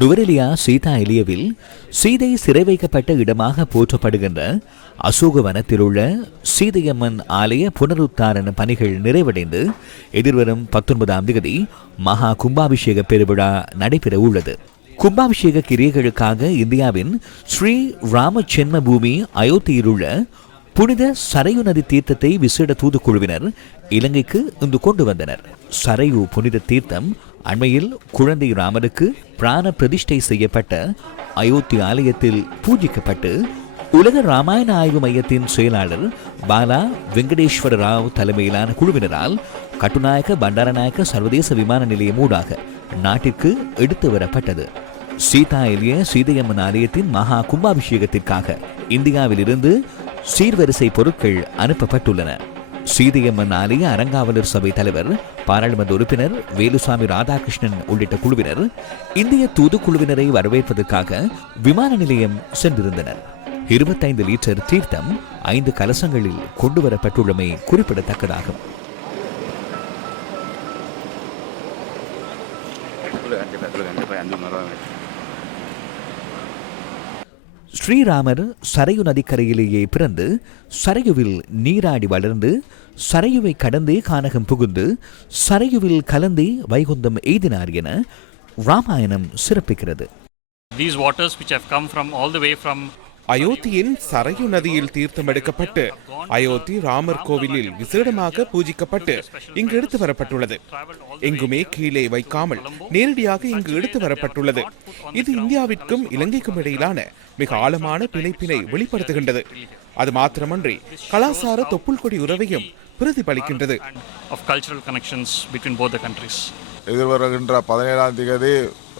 நுவரெலியா சீதா எலியவில் சீதை சிறை வைக்கப்பட்ட இடமாக போற்றப்படுகின்ற அசோகவனத்தில் உள்ள சீதையம்மன் ஆலய புனருத்தாரண பணிகள் நிறைவடைந்து எதிர்வரும் பத்தொன்பதாம் தேதி மகா கும்பாபிஷேக பெருவிழா நடைபெற உள்ளது. கும்பாபிஷேக கிரியைகளுக்காக இந்தியாவின் ஸ்ரீ ராம ஜென்ம பூமி அயோத்தியில் உள்ள புனித சரையு நதி தீர்த்தத்தை விசேட தூதுக்குழுவினர் இலங்கைக்கு இன்று கொண்டு வந்தனர். சரையு புனித தீர்த்தம் அண்மையில் குழந்தை ராமருக்கு பிராண பிரதிஷ்டை செய்யப்பட்ட அயோத்தி ஆலயத்தில் பூஜிக்கப்பட்டு உலக ராமாயண ஆய்வு மையத்தின் செயலாளர் பாலா வெங்கடேஸ்வர ராவ் தலைமையிலான குழுவினரால் கட்டுநாயக்க பண்டாரநாயக்க சர்வதேச விமான நிலையம் ஊடாக நாட்டிற்கு எடுத்து வரப்பட்டது. சீதா எலிய சீதையம்மன் ஆலயத்தின் மகா கும்பாபிஷேகத்திற்காக இந்தியாவிலிருந்து சீர்வரிசை பொருட்கள் அனுப்பப்பட்டுள்ளன. சீதையம்மன் ஆலய அறங்காவலர் சபை தலைவர் பாராளுமன்ற உறுப்பினர் வேலுசாமி ராதாகிருஷ்ணன் உள்ளிட்ட குழுவினர் இந்திய தூதுக்குழுவினரை வரவேற்பதற்காக விமான நிலையம் சென்றிருந்தனர். இருபத்தைந்து லிட்டர் தீர்த்தம் ஐந்து கலசங்களில் கொண்டு வரப்பட்டுள்ளமை குறிப்பிடத்தக்கதாகும் ஸ்ரீராமர் சரையு நதிக்கரையிலேயே பிறந்து சரையுவில் நீராடி வளர்ந்து சரையுவை கடந்தே கானகம் புகுந்து சரையுவில் கலந்தே வைகுந்தம் எய்தினார் என Ramayanam சிறப்பிக்கிறது. These waters which have come from all the way from அயோத்தியின் Sarayu நதியில் தீர்த்தம் எடுக்கப்பட்டு அயோத்தி ராமர் கோவிலில் விசேடமாக பூஜிக்கப்பட்டு இங்கு எடுத்து வரப்பட்டுள்ளது. எங்குமே கீழே வைக்காமல் நேரடியாக இங்கு எடுத்து வரப்பட்டுள்ளது. இது இந்தியாவிற்கும் இலங்கைக்கும் இடையிலான மிக ஆழமான பிணைப்பினை வெளிப்படுத்துகின்றது. அது மாத்திரமன்றி கலாசார தொப்புள் கொடி உறவையும் பிரதிபலிக்கின்றது. Of cultural connections between both the countries. எதிர்வருகின்ற பதினேழாம் தேதி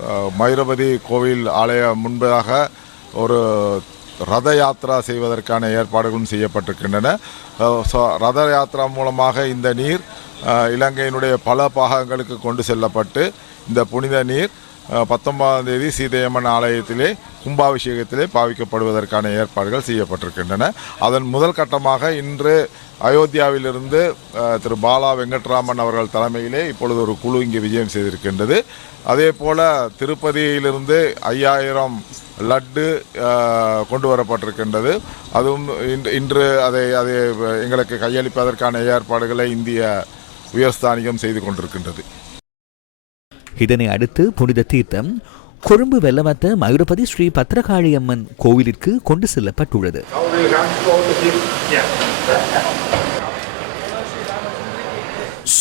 அஹ், மயூரபதி கோவில் ஆலயம் முன்பதாக ஒரு ரத யாத்ரா செய்வதற்கான ஏற்பாடுகளும் செய்யப்பட்டிருக்கின்றன. அஹ், ரத யாத்ரா மூலமாக இந்த நீர் இலங்கையினுடைய பல பாகங்களுக்கு கொண்டு செல்லப்பட்டு இந்த புனித நீர் பத்தொன்பதாம் தேதி சீதையம்மன் ஆலயத்திலே கும்பாபிஷேகத்திலே பாவிக்கப்படுவதற்கான ஏற்பாடுகள் செய்யப்பட்டிருக்கின்றன. அதன் முதல் கட்டமாக இன்று அயோத்தியாவிலிருந்து திரு பாலா வெங்கட்ராமன் அவர்கள் தலைமையிலே இப்பொழுது ஒரு குழு இங்கே விஜயம் செய்திருக்கின்றது. அதே போல திருப்பதியிலிருந்து ஐயாயிரம் லட்டு கொண்டு வரப்பட்டிருக்கின்றது. அதுவும் இன்று- இன்று அதை அதை எங்களுக்கு கையளிப்பதற்கான ஏற்பாடுகளை இந்திய உயர்ஸ்தானிகம் செய்து கொண்டிருக்கின்றது. இதனை அடுத்து புனித தீர்த்தம் கொழும்பு வெள்ளவத்த மயூரபதி ஸ்ரீ பத்ரகாளியம்மன் கோவிலிற்கு கொண்டு செல்லப்பட்டுள்ளது.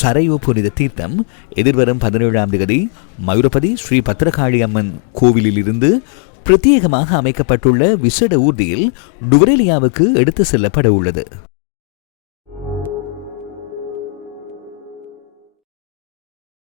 சரையு புனித தீர்த்தம் எதிர்வரும் பதினேழாம் தேதி மயூரபதி ஸ்ரீ பத்ரகாளி அம்மன் கோவிலில் இருந்து பிரத்யேகமாக அமைக்கப்பட்டுள்ள விசேட ஊர்தியில் டுவரேலியாவுக்கு எடுத்து செல்லப்பட உள்ளது.